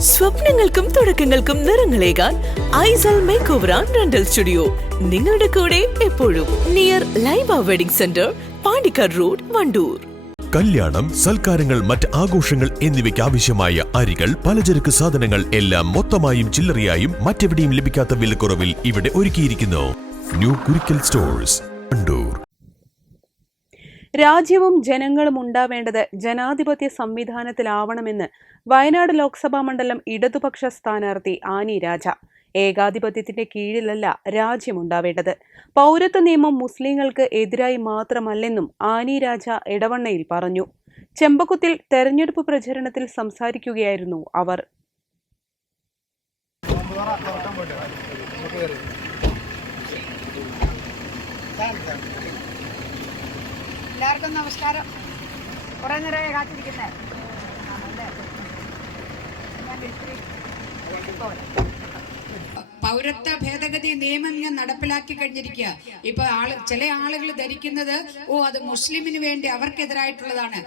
സ്വപ്നങ്ങൾക്കും തുടക്കങ്ങൾക്കും നിറങ്ങളേകാൻ Aisal makeover and rental studio. നിങ്ങളുടെ കൂടെ എപ്പോഴും near Laiba wedding centre Pandikkad road Wandoor. കല്യാണം സൽക്കാരങ്ങൾ മറ്റ് ആഘോഷങ്ങൾ എന്നിവയ്ക്ക് ആവശ്യമായ അരികൾ പലചരക്ക് സാധനങ്ങൾ എല്ലാം മൊത്തമായും ചില്ലറയായും മറ്റെവിടെയും ലഭിക്കാത്ത വിലക്കുറവിൽ ഇവിടെ ഒരുക്കിയിരിക്കുന്നു. ന്യൂ കുരിക്കൽ സ്റ്റോഴ്സ് കണ്ടൂർ രാജ്യവും ജനങ്ങളും ഉണ്ടാവേണ്ടത് ജനാധിപത്യ സംവിധാനത്തിലാവണമെന്ന് വയനാട് ലോക്സഭാ മണ്ഡലം ഇടതുപക്ഷ സ്ഥാനാർത്ഥി ആനി രാജ. ഏകാധിപത്യത്തിന്റെ കീഴിലല്ല രാജ്യമുണ്ടാവേണ്ടത് പൗരത്വ നിയമം മുസ്ലിങ്ങൾക്ക് എതിരായി മാത്രമല്ലെന്നും ആനി രാജ ഇടവണ്ണയിൽ പറഞ്ഞു. ചെമ്പക്കുത്തിൽ തെരഞ്ഞെടുപ്പ് പ്രചരണത്തിൽ സംസാരിക്കുകയായിരുന്നു അവർ. എല്ലാവർക്കും നമസ്കാരം. കുറേ നേരമായി കാത്തിരിക്കുന്നേ. പൗരത്വ ഭേദഗതി നിയമം ഞാൻ നടപ്പിലാക്കി കഴിഞ്ഞിരിക്കുക. ഇപ്പൊ ആൾ ചില ആളുകൾ ധരിക്കുന്നത് ഓ അത് മുസ്ലിമിന് വേണ്ടി അവർക്കെതിരായിട്ടുള്ളതാണ്.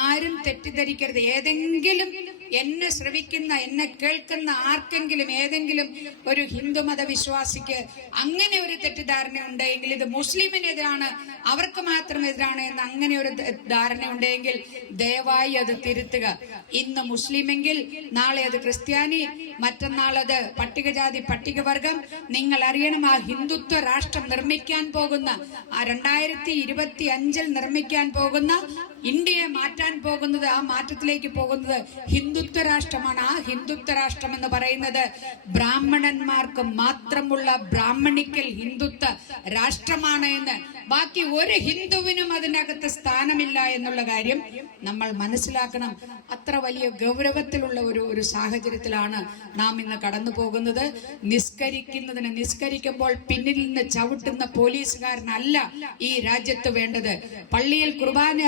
ആരും തെറ്റിദ്ധരിക്കരുത്. ഏതെങ്കിലും എന്നെ ശ്രവിക്കുന്ന എന്നെ കേൾക്കുന്ന ആർക്കെങ്കിലും ഏതെങ്കിലും ഒരു ഹിന്ദുമത വിശ്വാസിക്ക് അങ്ങനെ ഒരു തെറ്റിദ്ധാരണ ഉണ്ടെങ്കിൽ ഇത് മുസ്ലിമിനെതിരാണ് അവർക്ക് മാത്രം എതിരാണ് എന്ന് അങ്ങനെ ഒരു ധാരണ ഉണ്ടെങ്കിൽ ദയവായി അത് തിരുത്തുക. ഇന്ന് മുസ്ലിമെങ്കിൽ നാളെ അത് ക്രിസ്ത്യാനി മറ്റന്നാൾ അത് പട്ടികജാതി പട്ടികവർഗം നിങ്ങൾ അറിയണം ആ ഹിന്ദുത്വ രാഷ്ട്രം നിർമ്മിക്കാൻ പോകുന്ന ആ രണ്ടായിരത്തി ഇരുപത്തി അഞ്ചിൽ നിർമ്മിക്കാൻ പോകുന്ന ഇന്ത്യയെ മാറ്റാൻ പോകുന്നത് ആ മാറ്റത്തിലേക്ക് പോകുന്നത് ഹിന്ദുത്വ രാഷ്ട്രമാണ്. ആ ഹിന്ദുത്വ രാഷ്ട്രം എന്ന് പറയുന്നത് ബ്രാഹ്മണന്മാർക്ക് മാത്രമുള്ള ബ്രാഹ്മണിക്കൽ ഹിന്ദുത്വ രാഷ്ട്രമാണ് എന്ന്. ബാക്കി ഒരു ഹിന്ദുവിനും അതിനകത്ത് സ്ഥാനമില്ല എന്നുള്ള കാര്യം നമ്മൾ മനസ്സിലാക്കണം. അത്ര വലിയ ഗൗരവത്തിലുള്ള ഒരു ഒരു സാഹചര്യത്തിലാണ് നാം ഇന്ന് കടന്നു പോകുന്നത്. നിസ്കരിക്കുന്നതിന് നിസ്കരിക്കുമ്പോൾ പിന്നിൽ നിന്ന് ചവിട്ടുന്ന പോലീസുകാരനല്ല ഈ രാജ്യത്ത് വേണ്ടത്. പള്ളിയിൽ കുർബാന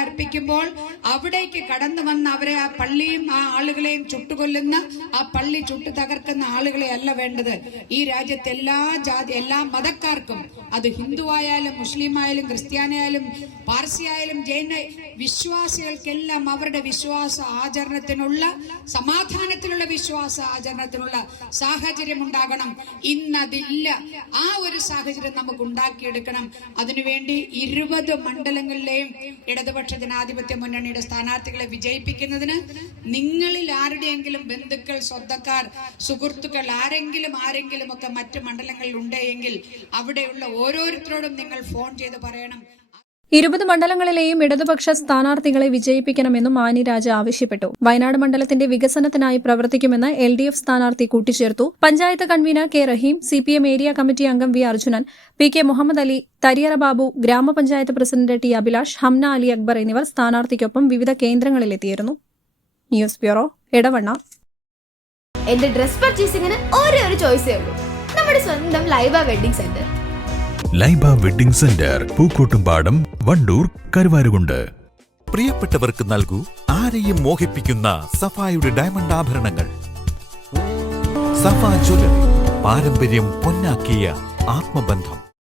അർപ്പിക്കുമ്പോൾ അവിടേക്ക് കടന്നു വന്ന അവരെ ആ പള്ളിയും ആ ആളുകളെയും ചുട്ടുകൊല്ലുന്ന ആ പള്ളി ചുട്ടു തകർക്കുന്ന ആളുകളെ അല്ല വേണ്ടത്. ഈ രാജ്യത്തെ എല്ലാ ജാതി എല്ലാ മതക്കാർക്കും അത് ഹിന്ദു ആയാലും മുസ്ലിം ആയാലും ക്രിസ്ത്യാനിയായാലും പാർസി ആയാലും ജൈന വിശ്വാസികൾക്കെല്ലാം അവരുടെ വിശ്വാസ ആചരണത്തിനുള്ള സമാധാനത്തിലുള്ള വിശ്വാസ ആചരണത്തിനുള്ള സാഹചര്യം ഉണ്ടാകണം ഇന്നതില്ല. ആ ഒരു സാഹചര്യം നമുക്ക് ഉണ്ടാക്കിയെടുക്കണം. അതിനുവേണ്ടി ഇരുപത് മണ്ഡലങ്ങളിലെയും ഇടതുപക്ഷ ജനാധിപത്യ മുന്നണിയുടെ സ്ഥാനാർത്ഥികളെ വിജയിപ്പിക്കുന്നതിന് നിങ്ങളിൽ ആരുടെയെങ്കിലും ബന്ധുക്കൾ സ്വന്തക്കാർ സുഹൃത്തുക്കൾ ആരെങ്കിലും ആരെങ്കിലും ഒക്കെ മറ്റു മണ്ഡലങ്ങളിൽ ഉണ്ടെങ്കിൽ അവിടെയുള്ള ഓരോരുത്തരോടും നിങ്ങൾ ഫോൺ ചെയ്ത് പറയണം. ഇരുപത് മണ്ഡലങ്ങളിലെയും ഇടതുപക്ഷ സ്ഥാനാർത്ഥികളെ വിജയിപ്പിക്കണമെന്നും മാനി രാജ ആവശ്യപ്പെട്ടു. വയനാട് മണ്ഡലത്തിന്റെ വികസനത്തിനായി പ്രവർത്തിക്കുമെന്ന് എൽ ഡി എഫ് സ്ഥാനാർത്ഥി കൂട്ടിച്ചേർത്തു. Panchayat convener K Rahim C P M area committee അംഗം V Arjunan P K Muhammad Ali Thariyara Babu ഗ്രാമപഞ്ചായത്ത് പ്രസിഡന്റ് ടി അഭിലാഷ് ഹംന അലി അക്ബർ എന്നിവർ സ്ഥാനാർത്ഥിക്കൊപ്പം വിവിധ കേന്ദ്രങ്ങളിലെത്തിയിരുന്നു. ന്യൂസ് ബ്യൂറോ ഇടവണ്ണ എന്റെ ഡ്രസ് പർച്ചേസിംഗിന് ഒരേ ഒരു ചോയ്സേ ഉള്ളൂ. നമ്മുടെ സ്വന്തം Laiba wedding centre Laiba wedding centre Pookkottumpadam Wandoor Karuvarakundu. പ്രിയപ്പെട്ടവർക്ക് നൽകൂ ആരെയും മോഹിപ്പിക്കുന്ന സഫായുടെ ഡയമണ്ട് ആഭരണങ്ങൾ. സഫ ജ്വല്ലറി പാരമ്പര്യം പൊന്നാക്കിയ ആത്മബന്ധം.